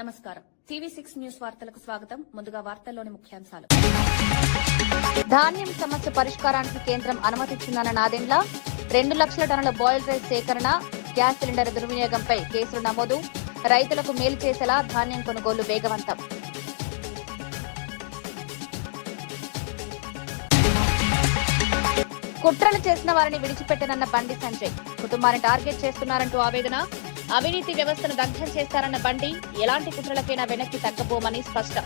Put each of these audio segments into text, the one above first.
నమస్కారం. TV6 news వార్తలకు స్వాగతం. ముందుగా వార్తల్లోని ముఖ్యాంశాలు. ధాన్యం సమస్య పరిష్కారానికి కేంద్రం అనుమతిచ్చిందన్న నాదెండ్ల 2 లక్షల టన్నుల బాయిల్డ్ రైస్ సేకరణ, గ్యాస్ సిలిండర్ దుర్వినియోగంపై కేసులు నమోదు, రైతులకు మేలు చేసేలా ధాన్యం కొనుగోలు వేగవంతం. కుట్రలు చేసిన వారిని విడిచిపెట్టనన్న బండి సంజయ్, కుటుంబాన్ని టార్గెట్ చేస్తున్నారంటూ ఆవేదన. అవినీతి వ్యవస్థను దగ్ధం చేస్తారన్న బండి, ఎలాంటి కుట్రలకైనా వెనక్కి తగ్గబోమని స్పష్టం.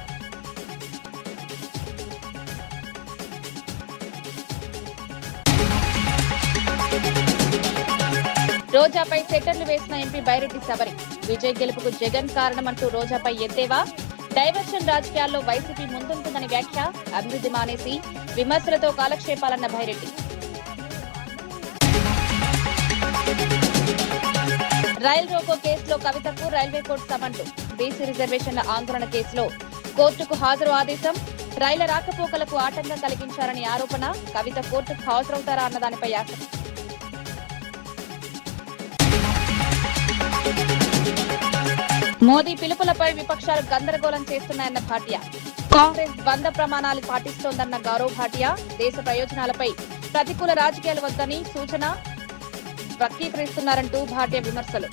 రోజాపై సెటర్లు వేసిన ఎంపీ బైరెడ్డి సబరి, విజయ్ గెలుపుకు జగన్ కారణమంటూ రోజాపై ఎద్దేవా. డైవర్షన్ రాజకీయాల్లో వైసీపీ ముందుంటుందని వ్యాఖ్య. అభివృద్ధి మానేసి విమర్శలతో కాలక్షేపాలన్న బైరెడ్డి. రైల్ రోకో కేసులో కవితకు రైల్వే కోర్టు సమన్లు. బీసీ రిజర్వేషన్ల ఆందోళన కేసులో కోర్టుకు హాజరు ఆదేశం. రైళ్ల రాకపోకలకు ఆటంకం కలిగించారని ఆరోపణ. కవిత కోర్టుకు హాజరవుతారా అన్నదానిపై ఆసక్తి. మోదీ పిలుపులపై విపక్షాలు గందరగోళం చేస్తున్నాయన్న భాటియా. కాంగ్రెస్ బంద ప్రమాణాలు పాటిస్తోందన్న గౌరవ్ భాటియా. దేశ ప్రయోజనాలపై ప్రతికూల రాజకీయాలు వద్దని సూచన. వక్రీకరిస్తున్నారంటూ భాటియా విమర్శలు.